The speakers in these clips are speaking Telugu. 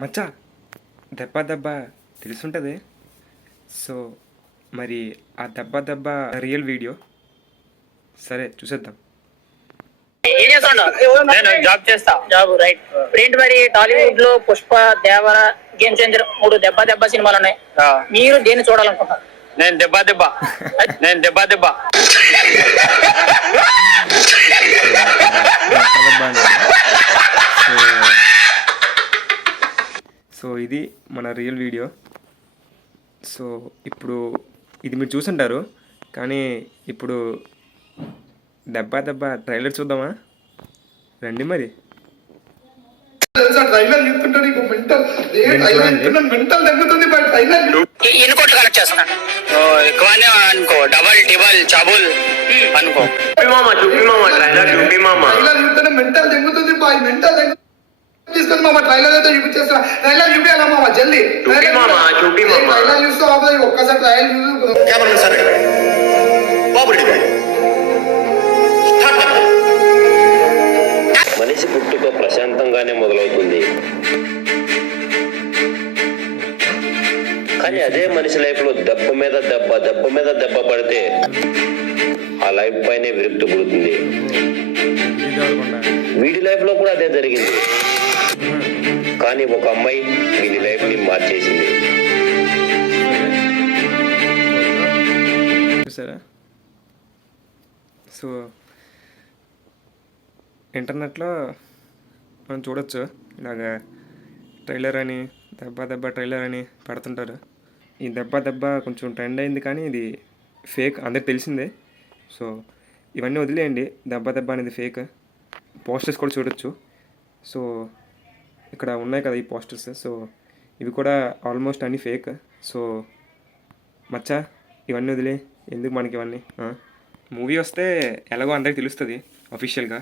మచ్చా దెబ్బ దెబ్బ తెలుసుంటుంది. సో మరి ఆ దెబ్బ దెబ్బ రియల్ వీడియో సరే చూసేద్దాం. ఏం చేస్తాడు? నేను జాబ్ చేస్తా. Job right. ఏంటి మరి టాలీవుడ్ లో పుష్ప, దేవర, గేమ్ చేంజర్ 3 దెబ్బ దెబ్బ సినిమాలు ఉన్నాయి. మీరు దేన్ని చూడాలనుకుంటారు? నేను దెబ్బ దెబ్బ. నేను దెబ్బ దెబ్బ. సో ఇది మన రియల్ వీడియో. సో ఇప్పుడు ఇది మీరు చూసుంటారు, కానీ ఇప్పుడు దెబ్బ దెబ్బ ట్రైలర్ చూద్దామా? రండి మరి. ఎన్ని కోట్లు కలెక్ట్ చేస్తున్నాడు? ఎక్కువనే అనుకో, డబల్ టిబల్ చబుల్ అనుకో. తీసుకొని మామ ట్రైలర్ అయితే చూపించేస్తా. ట్రైలర్ చూపించాలా మామ? జల్దీ ట్రైలర్ చూస్తూ ఒక్కసారి ట్రైలర్ మనిషి పుట్టుక ప్రశాంతంగానే మొదలవుతుంది, కానీ అదే మనిషి లైఫ్ లో దెబ్బ మీద దెబ్బ పడితే ఆ లైఫ్ పైనే విరక్తి పుడుతుంది. వీడి లైఫ్ లో కూడా అదే జరిగింది, కానీ ఒక అమ్మాయి వీడి లైఫ్ ని మార్చేసింది. చూసారా? సో ఇంటర్నెట్లో మనం చూడొచ్చు, ఇలాగా ట్రైలర్ అని దెబ్బ దెబ్బ ట్రైలర్ అని పెడుతుంటారు. ఈ దెబ్బ దెబ్బ కొంచెం ట్రెండ్ అయింది, కానీ ఇది ఫేక్, అందరికి తెలిసిందే. సో ఇవన్నీ వదిలేయండి, దెబ్బ దెబ్బ అనేది ఫేక్. పోస్టర్స్ కూడా చూడొచ్చు. సో ఇక్కడ ఉన్నాయి కదా ఈ పోస్టర్స్, సో ఇవి కూడా ఆల్మోస్ట్ అన్నీ ఫేక్. సో మచ్చా ఇవన్నీ వదిలే, ఎందుకు మనకి ఇవన్నీ? మూవీ వస్తే ఎలాగో అందరికి తెలుస్తుంది అఫీషియల్గా.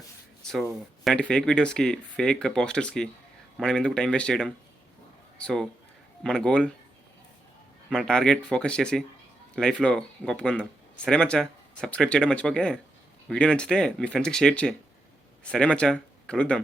సో ఇలాంటి ఫేక్ వీడియోస్కి, ఫేక్ పోస్టర్స్కి మనం ఎందుకు టైం వేస్ట్ చేయడం? సో మన గోల్, మన టార్గెట్ ఫోకస్ చేసి లైఫ్లో గొప్పకుందాం. సరే మచ్చా, సబ్స్క్రైబ్ చేయడం మర్చిపోకే. వీడియో నచ్చితే మీ ఫ్రెండ్స్కి షేర్ చేయి. సరే మచ్చా, కలుద్దాం.